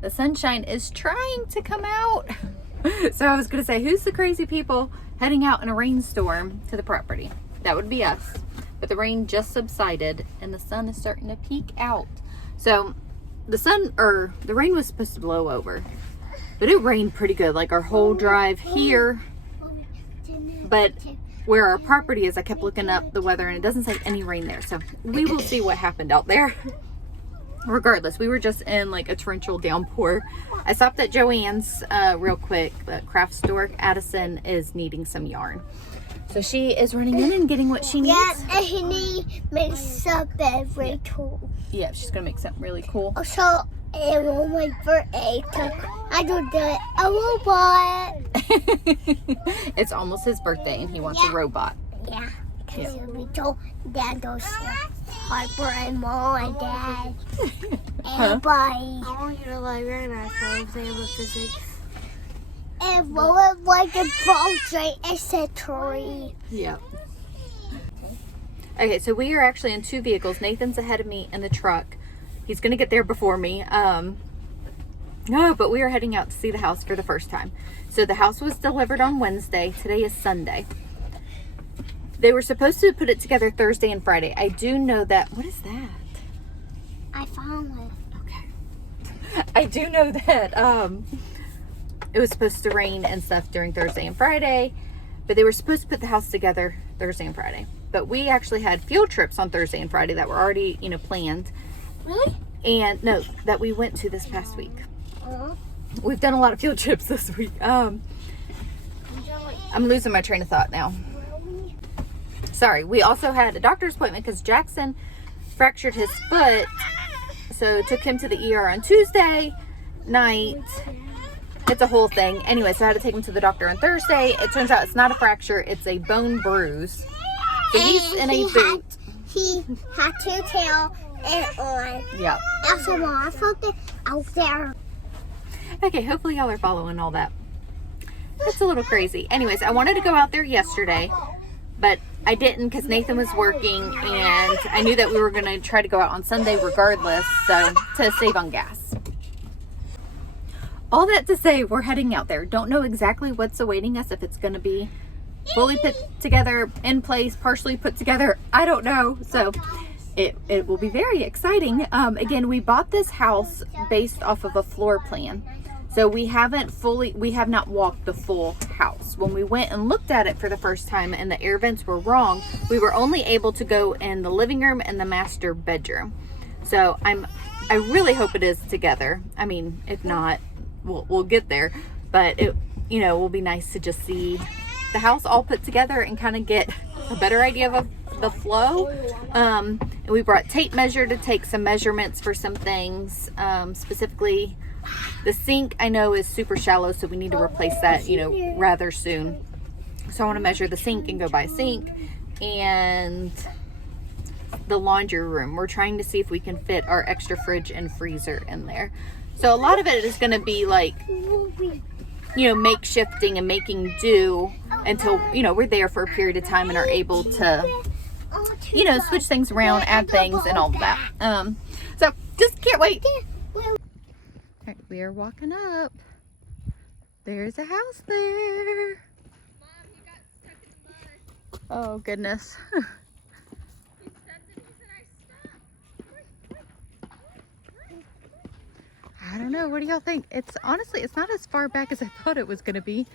The sunshine is trying to come out. So I was going to say, who's the crazy people heading out in a rainstorm to the property? That would be us. But the rain just subsided and the sun is starting to peek out. So the rain was supposed to blow over, but it rained pretty good, like our whole drive here. But where our property is, I kept looking up the weather and it doesn't say any rain there. So we will see what happened out there. Regardless, we were just in like a torrential downpour. I stopped at Joann's real quick, the craft store. Addison is needing some yarn. So she is running in and getting what she needs. Yeah, and she makes something very cool. Yeah, she's going to make something really cool. So, on my birthday, I do a robot. It's almost his birthday and he wants a robot. Yeah, because we told Dad those Harper and Mom and Dad. Everybody. I want you to like recognize my exam of physics. And Mom like a ball straight etc. Yeah. Okay, so we are actually in two vehicles. Nathan's ahead of me in the truck. He's going to get there before me. No, but we are heading out to see the house for the first time. So the house was delivered on Wednesday. Today is Sunday. They were supposed to put it together Thursday and Friday. I do know that. What is that? I found it. Okay. I do know that it was supposed to rain and stuff during Thursday and Friday, but they were supposed to put the house together Thursday and Friday. But we actually had field trips on Thursday and Friday that were already, planned. Really? And no, that we went to this past week. We've done a lot of field trips this week. I'm losing my train of thought now. Sorry. We also had a doctor's appointment because Jackson fractured his foot. So took him to the ER on Tuesday night. It's a whole thing. Anyway, so I had to take him to the doctor on Thursday. It turns out it's not a fracture. It's a bone bruise. So he's in a boot. He had to tell it on. Yeah. Also, I something out there. Okay, hopefully y'all are following all that. That's a little crazy. Anyways, I wanted to go out there yesterday, but I didn't because Nathan was working and I knew that we were going to try to go out on Sunday regardless, so to save on gas. All that to say, we're heading out there. Don't know exactly what's awaiting us, if it's going to be fully put together, in place, partially put together. I don't know. So it will be very exciting. Again, we bought this house based off of a floor plan. So we have not walked the full house. When we went and looked at it for the first time and the air vents were wrong, we were only able to go in the living room and the master bedroom. So I really hope it is together. I mean, if not, we'll get there, but it will be nice to just see the house all put together and kind of get a better idea of the flow. And we brought tape measure to take some measurements for some things, specifically the sink I know is super shallow, so we need to replace that rather soon. So I want to measure the sink and go by sink, and the laundry room. We're trying to see if we can fit our extra fridge and freezer in there. So a lot of it is going to be like, makeshifting and making do until, we're there for a period of time and are able to, switch things around, add things and all of that. So just can't wait. All right, we are walking up. There's a house there. Mom, you got stuck in the mud. Oh, goodness. He stepped in, he said, I stopped. I don't know. What do y'all think? It's not as far back as I thought it was going to be.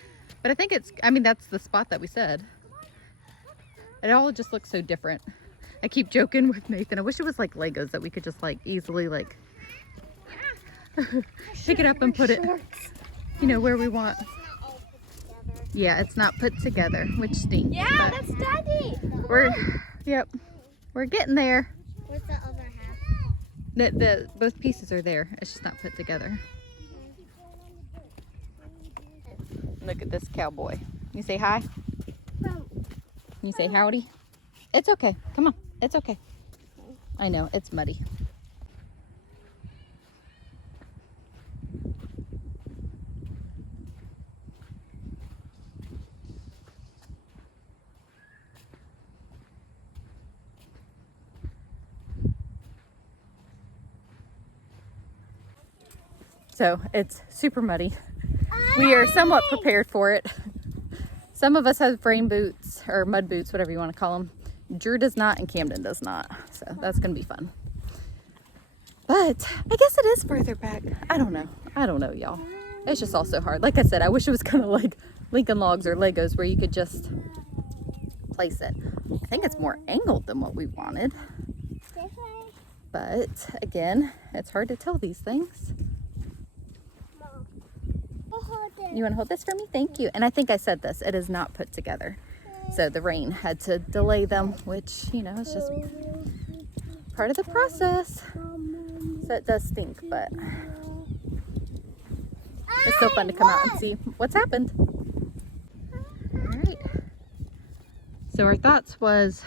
But I think that's the spot that we said. It all just looks so different. I keep joking with Nathan. I wish it was like Legos that we could just like easily like pick it up and put it, where we want. Yeah, it's not put together, which stinks. Yeah, that's Daddy. We're getting there. Where's the other half? Both pieces are there. It's just not put together. Look at this cowboy. You say hi? You say howdy? It's okay. Come on. It's okay. I know, it's muddy. So it's super muddy. We are somewhat prepared for it. Some of us have rain boots or mud boots, whatever you want to call them. Drew does not and Camden does not. So that's going to be fun. But I guess it is further back. I don't know, y'all. It's just all so hard. Like I said, I wish it was kind of like Lincoln Logs or Legos where you could just place it. I think it's more angled than what we wanted. But again, it's hard to tell these things. You want to hold this for me? Thank you. And I think I said this, it is not put together. So the rain had to delay them, which, you know, it's just part of the process. So it does stink, but it's still fun to come out and see what's happened. All right. So our thoughts was,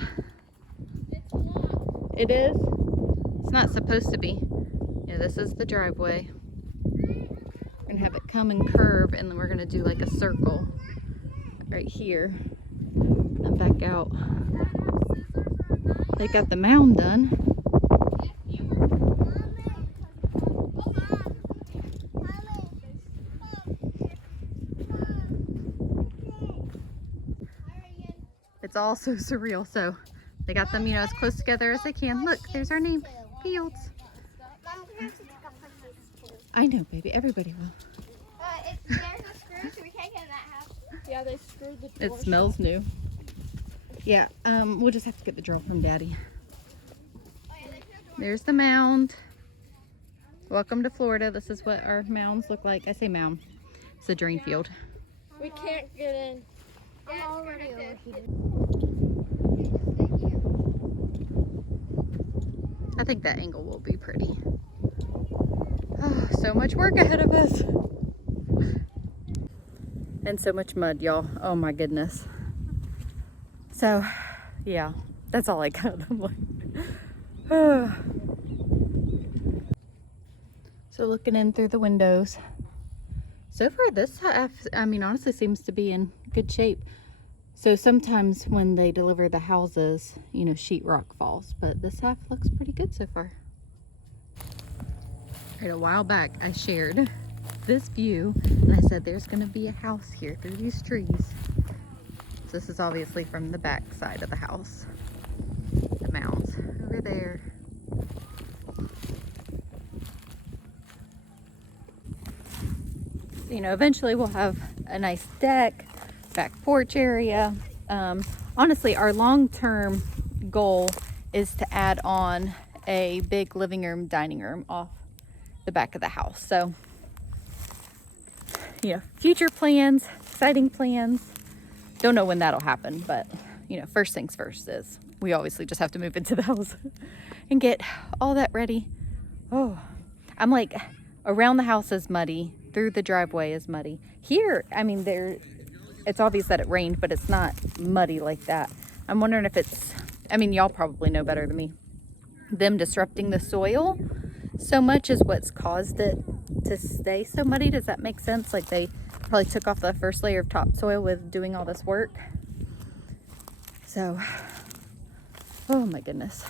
it is, it's not supposed to be. Yeah, this is the driveway. We're gonna have it come and curve, and then we're gonna do like a circle right here and back out. They got the mound done. It's all so surreal. So they got them, you know, as close together as they can. Look, there's our name, Fields. I know, baby. Everybody will. There's a screw, so we can't get in that house. Yeah, they screwed the door. It smells new. Yeah, we'll just have to get the drill from Daddy. There's the mound. Welcome to Florida. This is what our mounds look like. I say mound. It's a drain field. We can't get in. I'm already overheated. I think that angle will be pretty. Oh, so much work ahead of us. And so much mud, y'all. Oh my goodness. So, yeah, that's all I got. I'm like, oh. So looking in through the windows. So far this half, I mean, honestly seems to be in good shape. So sometimes when they deliver the houses, you know, sheetrock falls, but this half looks pretty good so far. Right, a while back I shared this view and I said there's going to be a house here through these trees. So this is obviously from the back side of the house. The mounds over there. So, you know, eventually we'll have a nice deck, back porch area. Honestly, our long-term goal is to add on a big living room, dining room off the back of the house. So, you know, future plans, exciting plans. Don't know when that'll happen, but, you know, first things first is we obviously just have to move into the house and get all that ready. Oh, I'm like, around the house is muddy, through the driveway is muddy. Here, I mean, it's obvious that it rained, but it's not muddy like that. I'm wondering if it's, I mean, y'all probably know better than me. Them disrupting the soil so much is what's caused it to stay so muddy. Does that make sense? Like they probably took off the first layer of topsoil with doing all this work. So, oh my goodness.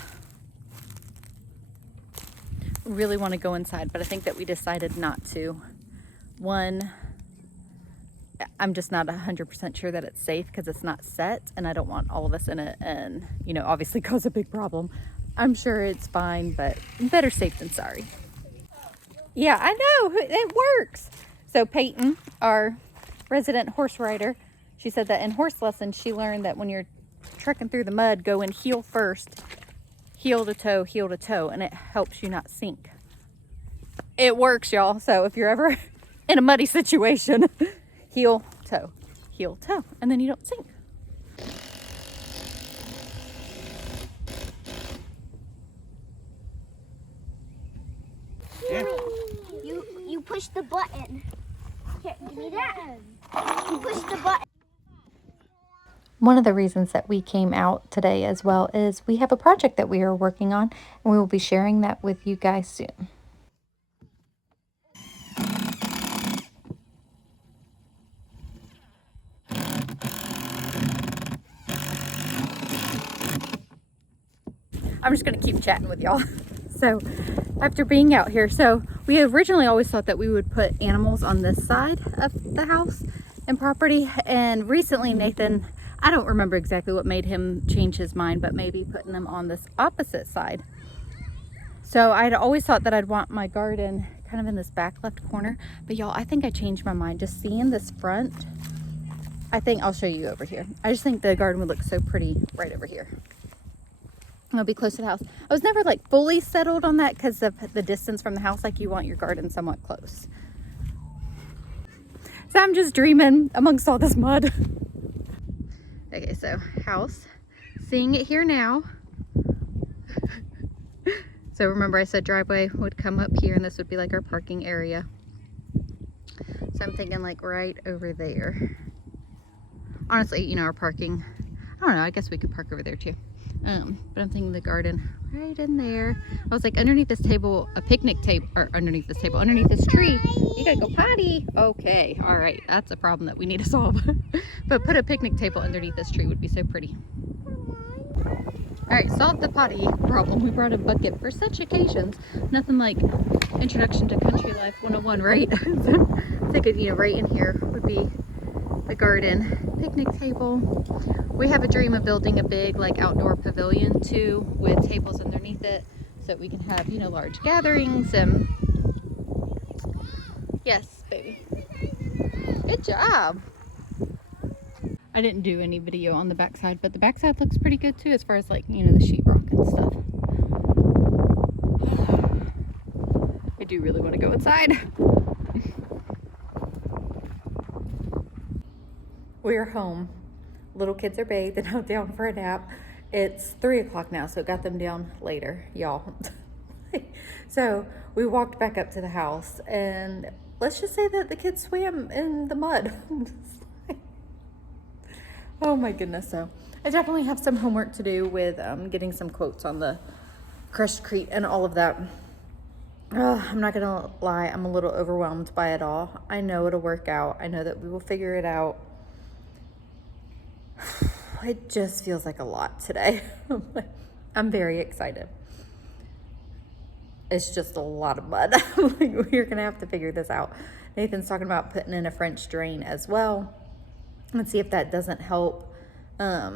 Really want to go inside, but I think that we decided not to. One, I'm just not 100% sure that it's safe because it's not set, and I don't want all of us in it and, you know, obviously cause a big problem. I'm sure it's fine, but better safe than sorry. Yeah, I know, it works. So Peyton, our resident horse rider, she said that in horse lessons, she learned that when you're trekking through the mud, go in heel first, heel to toe, and it helps you not sink. It works, y'all. So if you're ever in a muddy situation, heel, toe, and then you don't sink. Yeah. You push the button. Here, give me that. You push the button. One of the reasons that we came out today as well is we have a project that we are working on, and we will be sharing that with you guys soon. I'm just going to keep chatting with y'all. So after being out here, so We originally always thought that we would put animals on this side of the house and property, and recently Nathan, I don't remember exactly what made him change his mind, but maybe putting them on this opposite side. So I'd always thought that I'd want my garden kind of in this back left corner, but y'all, I think I changed my mind. Just seeing this front, I think I'll show you over here. I just think the garden would look so pretty right over here. It'll be close to the house. I was never like fully settled on that because of the distance from the house. Like, you want your garden somewhat close. So I'm just dreaming amongst all this mud. Okay, so house, seeing it here now. So remember I said driveway would come up here and this would be like our parking area. So I'm thinking like right over there. Honestly, you know, our parking, I don't know, I guess we could park over there too. But I'm thinking the garden right in there. I was like, underneath this table, a picnic table, or underneath this table, underneath this tree, you gotta go potty. Okay, all right, that's a problem that we need to solve. But put a picnic table underneath this tree would be so pretty. All right, solve the potty problem. We brought a bucket for such occasions. Nothing like Introduction to Country Life 101, right? So I figured, you know, right in here would be the garden, picnic table. We have a dream of building a big like outdoor pavilion too, with tables underneath it, so that we can have, you know, large gatherings. And yes, baby, good job. I didn't do any video on the backside, but the backside looks pretty good too, as far as like, you know, the sheetrock and stuff. I do really want to go inside. We're home. Little kids are bathed and out down for a nap. It's 3 o'clock now, so it got them down later, y'all. So we walked back up to the house, and let's just say that the kids swam in the mud. Oh my goodness. So I definitely have some homework to do with getting some quotes on the Crestcrete and all of that. I'm not gonna lie, I'm a little overwhelmed by it all. I know it'll work out. I know that we will figure it out. It just feels like a lot today. I'm very excited. It's just a lot of mud. We're gonna have to figure this out. Nathan's talking about putting in a French drain as well. Let's see if that doesn't help. I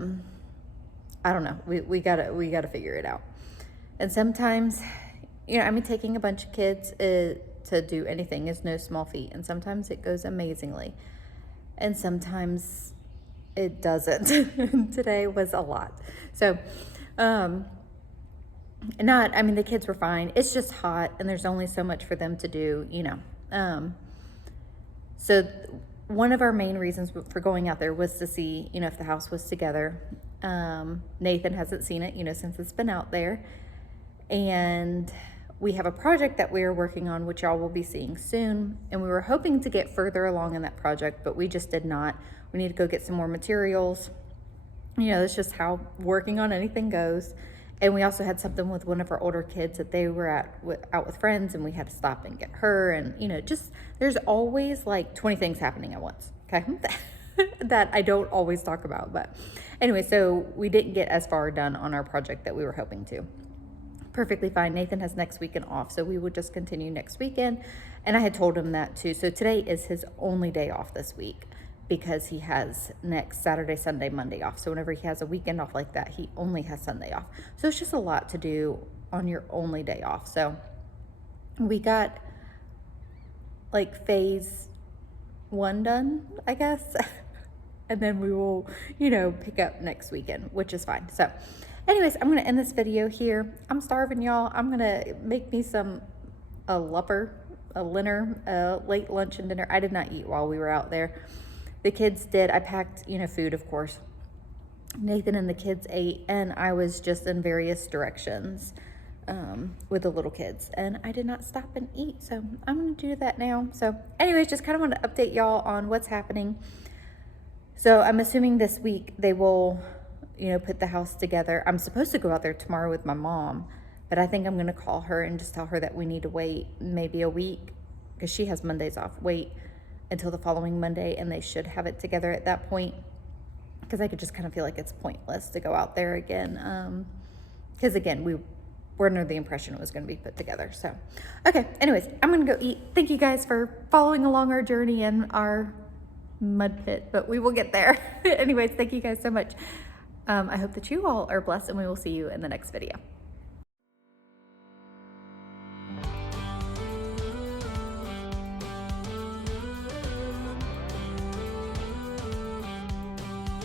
don't know. We gotta figure it out. And sometimes, you know, I mean, taking a bunch of kids to do anything is no small feat. And sometimes it goes amazingly, and sometimes it doesn't. Today was a lot. So, I mean, the kids were fine. It's just hot, and there's only so much for them to do, you know. So one of our main reasons for going out there was to see, you know, if the house was together. Nathan hasn't seen it, you know, since it's been out there. And we have a project that we are working on, which y'all will be seeing soon. And we were hoping to get further along in that project, but we just did not. We need to go get some more materials. You know, that's just how working on anything goes. And we also had something with one of our older kids that they were out with friends, and we had to stop and get her. And, you know, just there's always like 20 things happening at once, okay? That I don't always talk about. But anyway, so we didn't get as far done on our project that we were hoping to. Perfectly fine. Nathan has next weekend off, so we would just continue next weekend. And I had told him that too. So today is his only day off this week, because he has next Saturday, Sunday, Monday off. So whenever he has a weekend off like that, he only has Sunday off. So it's just a lot to do on your only day off. So we got like phase 1 done, I guess. And then we will, you know, pick up next weekend, which is fine. So anyways, I'm going to end this video here. I'm starving, y'all. I'm going to make me a late lunch and dinner. I did not eat while we were out there. The kids did. I packed, you know, food, of course. Nathan and the kids ate, and I was just in various directions with the little kids, and I did not stop and eat. So I'm going to do that now. So anyways, just kind of want to update y'all on what's happening. So I'm assuming this week they will, you know, put the house together. I'm supposed to go out there tomorrow with my mom, but I think I'm going to call her and just tell her that we need to wait maybe a week, because she has Mondays off. Wait until the following Monday, and they should have it together at that point, because I could just kind of feel like it's pointless to go out there again, because again, were under the impression it was going to be put together. So, okay. Anyways, I'm going to go eat. Thank you guys for following along our journey in our mud pit, but we will get there. Anyways, thank you guys so much. I hope that you all are blessed, and we will see you in the next video.